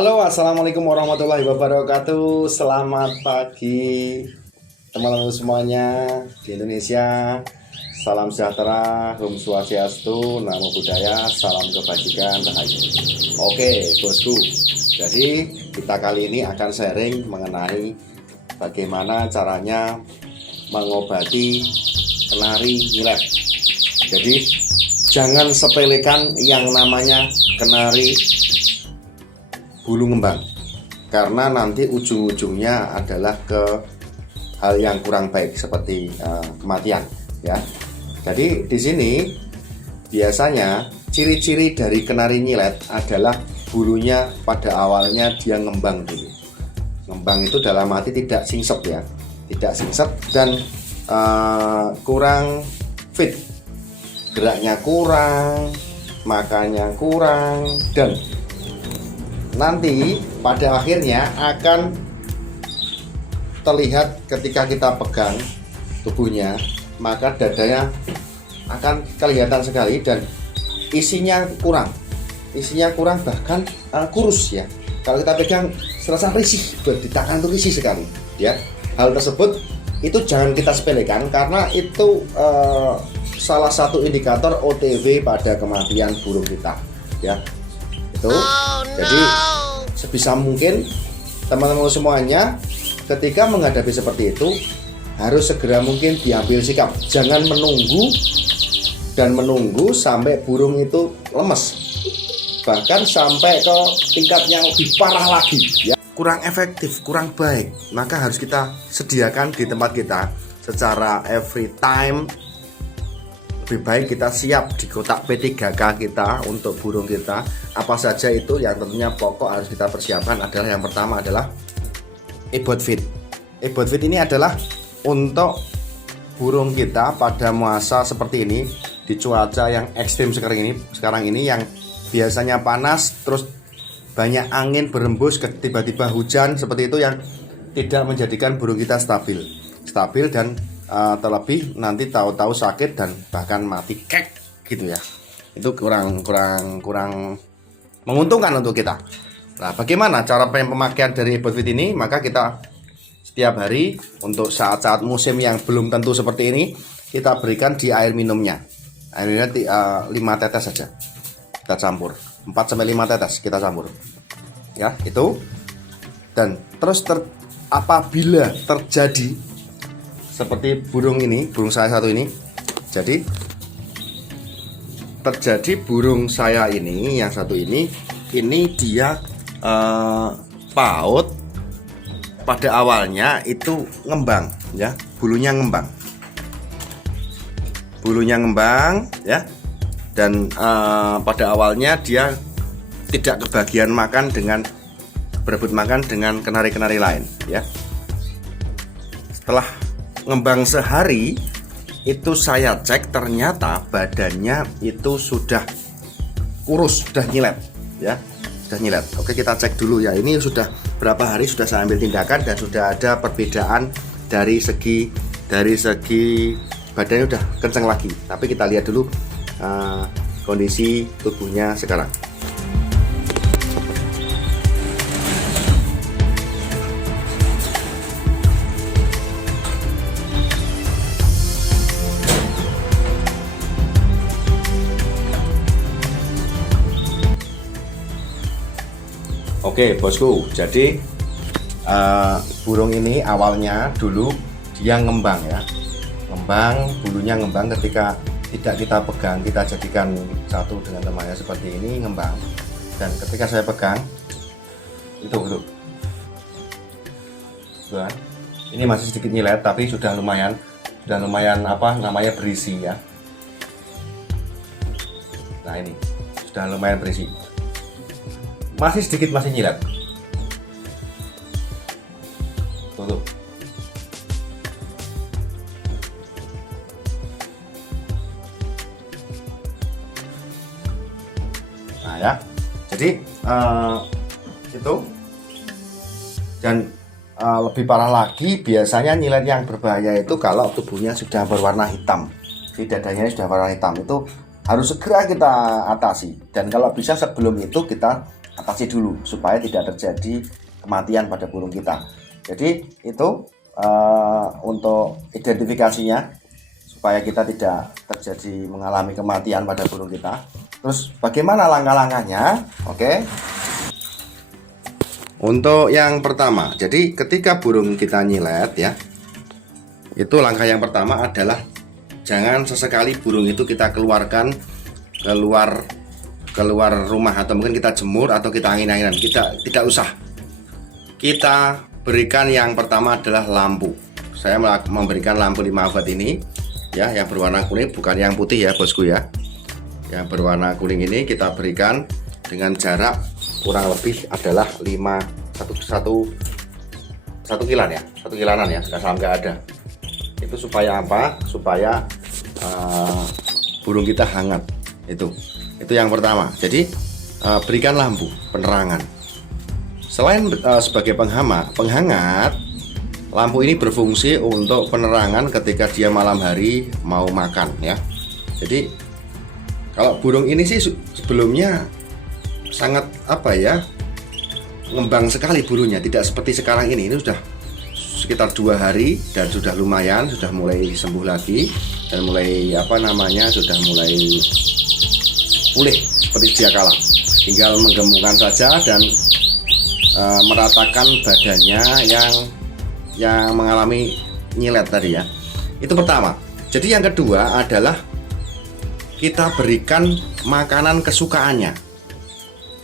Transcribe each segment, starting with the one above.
Halo, assalamualaikum warahmatullahi wabarakatuh. Selamat pagi, teman-teman semuanya di Indonesia. Salam sejahtera, Om Swastiastu, Namo Buddhaya, salam kebajikan, rahayu. Oke, bosku. Jadi kita kali ini akan sharing mengenai bagaimana caranya mengobati kenari nyilet. Jadi jangan sepelekan yang namanya kenari bulu ngembang, karena nanti ujung-ujungnya adalah ke hal yang kurang baik seperti kematian ya. Jadi di sini biasanya ciri-ciri dari kenari nyilet adalah bulunya pada awalnya dia ngembang dulu. Ngembang itu dalam arti tidak singset ya, tidak singset dan kurang fit, geraknya kurang, makannya kurang, dan nanti pada akhirnya akan terlihat ketika kita pegang tubuhnya, maka dadanya akan kelihatan sekali dan isinya kurang bahkan kurus ya. Kalau kita pegang serasa risih, di tangan itu risih sekali ya. Hal tersebut itu jangan kita sepelekan, karena itu salah satu indikator OTW pada kematian burung kita ya. Jadi sebisa mungkin teman-teman semuanya ketika menghadapi seperti itu harus segera mungkin diambil sikap. Jangan menunggu sampai burung itu lemes, bahkan sampai ke tingkat yang lebih parah lagi ya. Kurang efektif, kurang baik, maka harus kita sediakan di tempat kita secara every time. Lebih baik kita siap di kotak P3K kita untuk burung kita. Apa saja itu yang tentunya pokok harus kita persiapkan adalah yang pertama adalah ebot fit. Ebot fit ini adalah untuk burung kita pada masa seperti ini, di cuaca yang ekstrim sekarang ini yang biasanya panas terus banyak angin berembus, tiba-tiba hujan seperti itu, yang tidak menjadikan burung kita stabil dan terlebih nanti tahu-tahu sakit dan bahkan mati kek gitu ya. Itu kurang menguntungkan untuk kita. Nah, bagaimana cara pemakaian dari ebot fit ini? Maka kita setiap hari untuk saat-saat musim yang belum tentu seperti ini, kita berikan di air minumnya. Air minumnya 5 tetes saja. Kita campur 4-5 tetes kita campur. Ya, itu. Dan terus apabila terjadi seperti burung saya satu ini, jadi terjadi burung saya ini yang satu ini dia paut pada awalnya itu ngembang ya, bulunya ngembang ya, dan pada awalnya dia tidak kebagian berebut makan dengan kenari-kenari lain ya. Setelah ngembang sehari itu saya cek, ternyata badannya itu sudah kurus, sudah nyilet ya, sudah nyilet. Oke, kita cek dulu ya, ini sudah berapa hari sudah saya ambil tindakan dan sudah ada perbedaan dari segi badannya udah kencang lagi. Tapi kita lihat dulu kondisi tubuhnya sekarang. Oke bosku, jadi burung ini awalnya dulu dia ngembang ya, bulunya ngembang. Ketika tidak kita pegang, kita jadikan satu dengan temannya seperti ini, ngembang. Dan ketika saya pegang itu kan, ini masih sedikit nyilet tapi sudah lumayan berisi ya. Nah, ini sudah lumayan berisi. Masih sedikit, masih nyilet. Tuh. Nah ya, jadi itu. Dan lebih parah lagi, biasanya nyilet yang berbahaya itu kalau tubuhnya sudah berwarna hitam, si dadanya sudah warna hitam, itu harus segera kita atasi. Dan kalau bisa sebelum itu kita atasi dulu supaya tidak terjadi kematian pada burung kita. Jadi itu untuk identifikasinya supaya kita tidak terjadi mengalami kematian pada burung kita. Terus bagaimana langkah-langkahnya? Oke. Untuk yang pertama, jadi ketika burung kita nyilet ya, itu langkah yang pertama adalah jangan sesekali burung itu kita keluarkan keluar rumah, atau mungkin kita jemur atau kita angin-anginan. Kita tidak usah. Kita berikan yang pertama adalah lampu. Saya memberikan lampu 5 watt ini ya, yang berwarna kuning, bukan yang putih ya bosku ya. Yang berwarna kuning ini kita berikan dengan jarak kurang lebih adalah 1 kilan ya, 1 kilanan ya, nggak ada. Itu supaya apa? Supaya burung kita hangat. Itu yang pertama. Jadi berikan lampu penerangan. Selain sebagai penghangat, lampu ini berfungsi untuk penerangan ketika dia malam hari mau makan ya. Jadi kalau burung ini sih sebelumnya sangat ngembang sekali burungnya, tidak seperti sekarang ini sudah sekitar 2 hari dan sudah lumayan, sudah mulai sembuh lagi dan mulai sudah mulai pulih seperti sedia kala. Tinggal menggemukkan saja dan meratakan badannya yang mengalami nyilet tadi ya. Itu pertama. Jadi yang kedua adalah kita berikan makanan kesukaannya.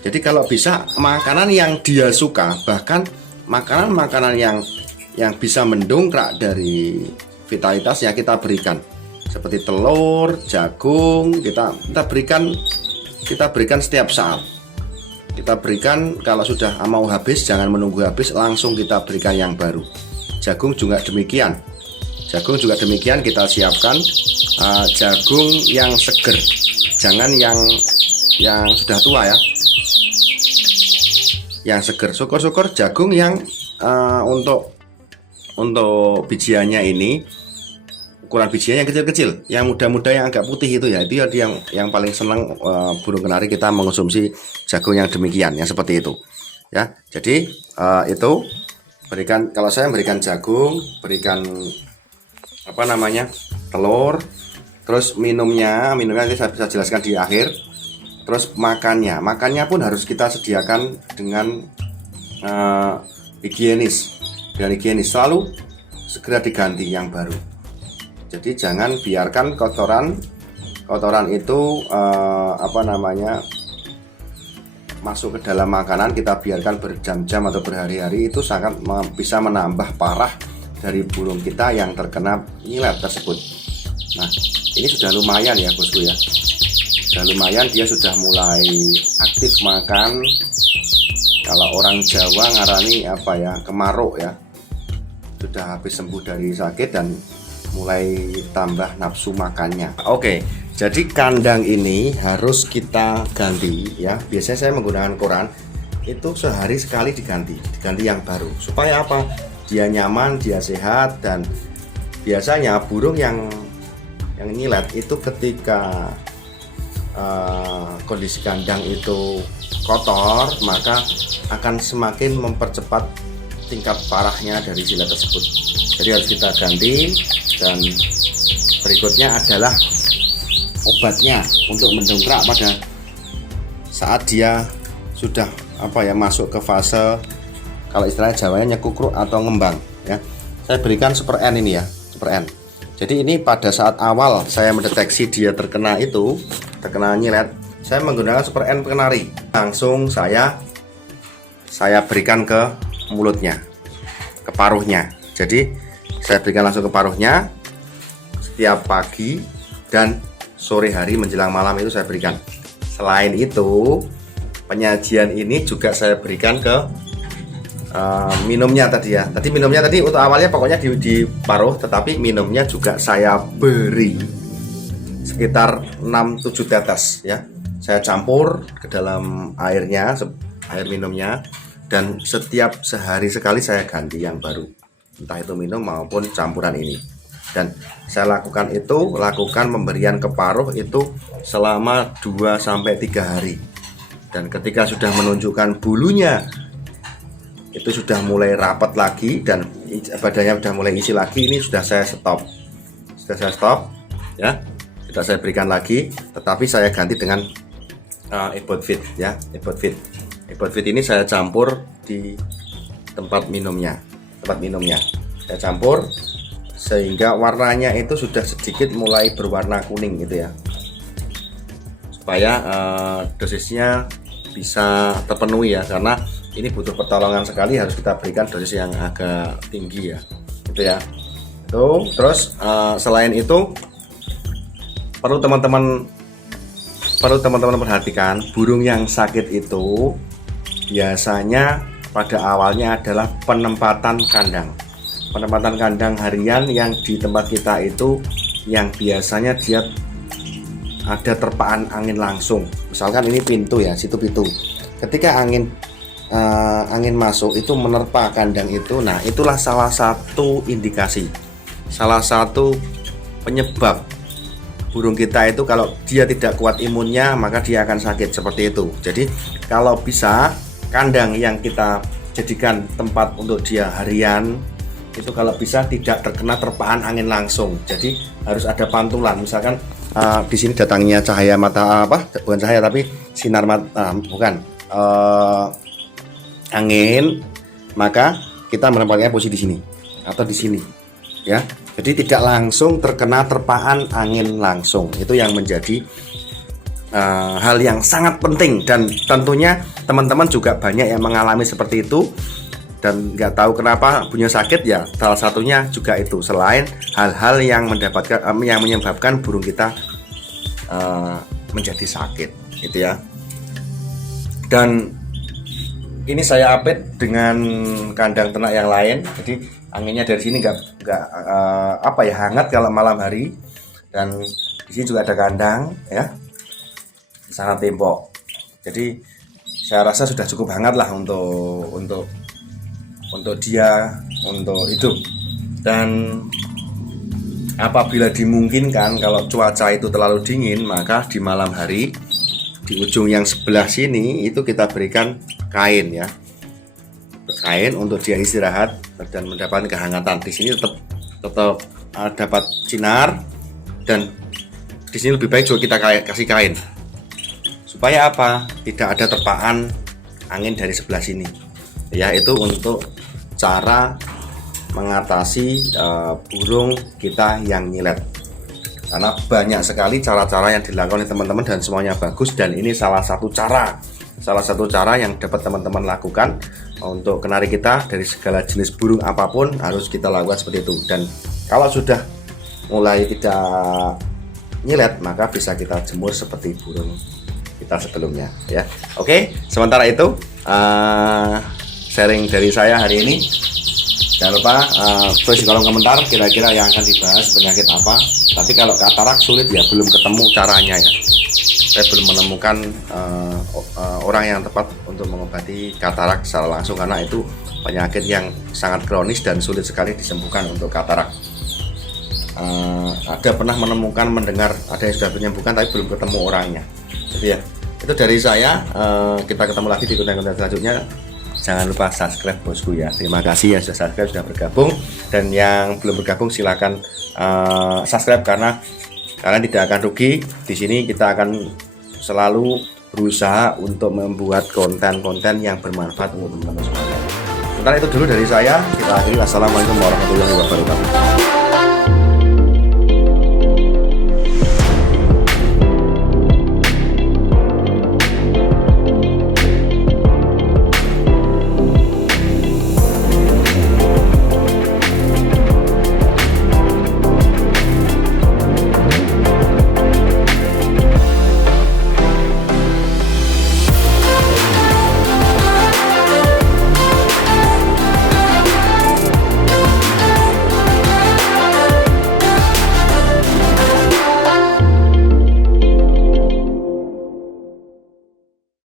Jadi kalau bisa makanan yang dia suka, bahkan makanan-makanan yang bisa mendongkrak dari vitalitasnya kita berikan. Seperti telur, jagung, kita berikan setiap saat. Kita berikan kalau sudah mau habis, jangan menunggu habis, langsung kita berikan yang baru. Jagung juga demikian. Kita siapkan jagung yang seger, jangan yang sudah tua ya. Yang seger, syukur-syukur jagung yang untuk bijiannya ini, ukuran bijiannya yang kecil-kecil, yang muda-muda yang agak putih itu ya, itu yang paling senang burung kenari kita mengonsumsi jagung yang demikian ya, seperti itu ya. Jadi itu berikan, kalau saya berikan jagung, berikan telur, terus minumnya nanti saya bisa jelaskan di akhir. Terus makannya pun harus kita sediakan dengan higienis, selalu segera diganti yang baru. Jadi jangan biarkan kotoran itu masuk ke dalam makanan, kita biarkan berjam-jam atau berhari-hari, itu sangat bisa menambah parah dari burung kita yang terkena nyilet tersebut. Nah, ini sudah lumayan ya bosku ya. Sudah lumayan, dia sudah mulai aktif makan. Kalau orang Jawa ngarani kemaruk ya. Sudah habis sembuh dari sakit dan mulai tambah nafsu makannya. Oke, jadi kandang ini harus kita ganti ya. Biasanya saya menggunakan koran, itu sehari sekali diganti yang baru. Supaya apa? Dia nyaman, dia sehat. Dan biasanya burung yang nyilet itu ketika kondisi kandang itu kotor, maka akan semakin mempercepat tingkat parahnya dari nyilet tersebut. Jadi harus kita ganti. Dan berikutnya adalah obatnya untuk mendongkrak pada saat dia sudah masuk ke fase, kalau istilahnya Jawanya nyekukruk atau ngembang ya. Saya berikan Super N ini ya, Super N. Jadi ini pada saat awal saya mendeteksi dia terkena nyilet, saya menggunakan Super N kenari. Langsung saya berikan ke mulutnya, ke paruhnya. Jadi saya berikan langsung ke paruhnya setiap pagi dan sore hari menjelang malam itu saya berikan. Selain itu, penyajian ini juga saya berikan ke minumnya tadi ya. Tadi minumnya untuk awalnya pokoknya di paruh, tetapi minumnya juga saya beri sekitar 6-7 tetes ya. Saya campur ke dalam air minumnya, dan setiap sehari sekali saya ganti yang baru, entah itu minum maupun campuran ini. Dan saya lakukan pemberian ke paruh itu selama 2-3 hari. Dan ketika sudah menunjukkan bulunya itu sudah mulai rapat lagi dan badannya sudah mulai isi lagi, ini sudah saya stop. Sudah saya stop ya. Tidak saya berikan lagi, tetapi saya ganti dengan Ebot Fit ya, Ebot Fit. Ebot Fit ini saya campur di tempat minumnya. Saya campur sehingga warnanya itu sudah sedikit mulai berwarna kuning gitu ya. Supaya dosisnya bisa terpenuhi ya, karena ini butuh pertolongan sekali, harus kita berikan dosis yang agak tinggi ya, gitu ya. Tuh, terus selain itu perlu teman-teman perhatikan, burung yang sakit itu biasanya pada awalnya adalah penempatan kandang harian yang di tempat kita itu, yang biasanya dia ada terpaan angin langsung. Misalkan ini pintu ya, situ pintu. Ketika angin masuk itu menerpa kandang itu, nah itulah salah satu indikasi, salah satu penyebab burung kita itu kalau dia tidak kuat imunnya maka dia akan sakit seperti itu. Jadi kalau bisa kandang yang kita jadikan tempat untuk dia harian itu kalau bisa tidak terkena terpaan angin langsung. Jadi harus ada pantulan. Misalkan di sini datangnya cahaya bukan cahaya tapi sinar angin, maka kita menempatkannya posisi di sini atau di sini ya. Jadi tidak langsung terkena terpaan angin langsung. Itu yang menjadi hal yang sangat penting, dan tentunya teman-teman juga banyak yang mengalami seperti itu dan nggak tahu kenapa punya sakit ya. Salah satunya juga itu, selain hal-hal yang menyebabkan burung kita menjadi sakit gitu ya. Dan ini saya update dengan kandang ternak yang lain. Jadi anginnya dari sini nggak hangat kalau malam hari. Dan di sini juga ada kandang ya, di sana tembok. Jadi saya rasa sudah cukup hangat lah untuk dia untuk hidup. Dan apabila dimungkinkan kalau cuaca itu terlalu dingin, maka di malam hari di ujung yang sebelah sini itu kita berikan kain ya, kain untuk dia istirahat dan mendapatkan kehangatan. Di sini tetap dapat sinar, dan di sini lebih baik juga kita kasih kain supaya apa? Tidak ada terpaan angin dari sebelah sini ya. Itu untuk cara mengatasi burung kita yang nyilet, karena banyak sekali cara-cara yang dilakukan oleh teman-teman dan semuanya bagus. Dan ini salah satu cara yang dapat teman-teman lakukan untuk kenari kita. Dari segala jenis burung apapun harus kita lakukan seperti itu. Dan kalau sudah mulai tidak nyilet, maka bisa kita jemur seperti burung kita sebelumnya ya. Oke, sementara itu sharing dari saya hari ini. Jangan lupa tulis di kolom komentar kira-kira yang akan dibahas penyakit apa. Tapi kalau katarak sulit ya, belum ketemu caranya ya. Saya belum menemukan orang yang tepat untuk mengobati katarak secara langsung, karena itu penyakit yang sangat kronis dan sulit sekali disembuhkan untuk katarak. Ada pernah mendengar ada yang sudah menyembuhkan tapi belum ketemu orangnya. Jadi ya, itu dari saya. Kita ketemu lagi di konten-konten selanjutnya. Jangan lupa subscribe bosku ya. Terima kasih yang sudah subscribe, sudah bergabung. Dan yang belum bergabung silakan subscribe, karena kalian tidak akan rugi. Di sini kita akan selalu berusaha untuk membuat konten-konten yang bermanfaat untuk teman-teman semuanya. Sementara itu dulu dari saya. Kita akhiri. Wassalamualaikum warahmatullahi wabarakatuh.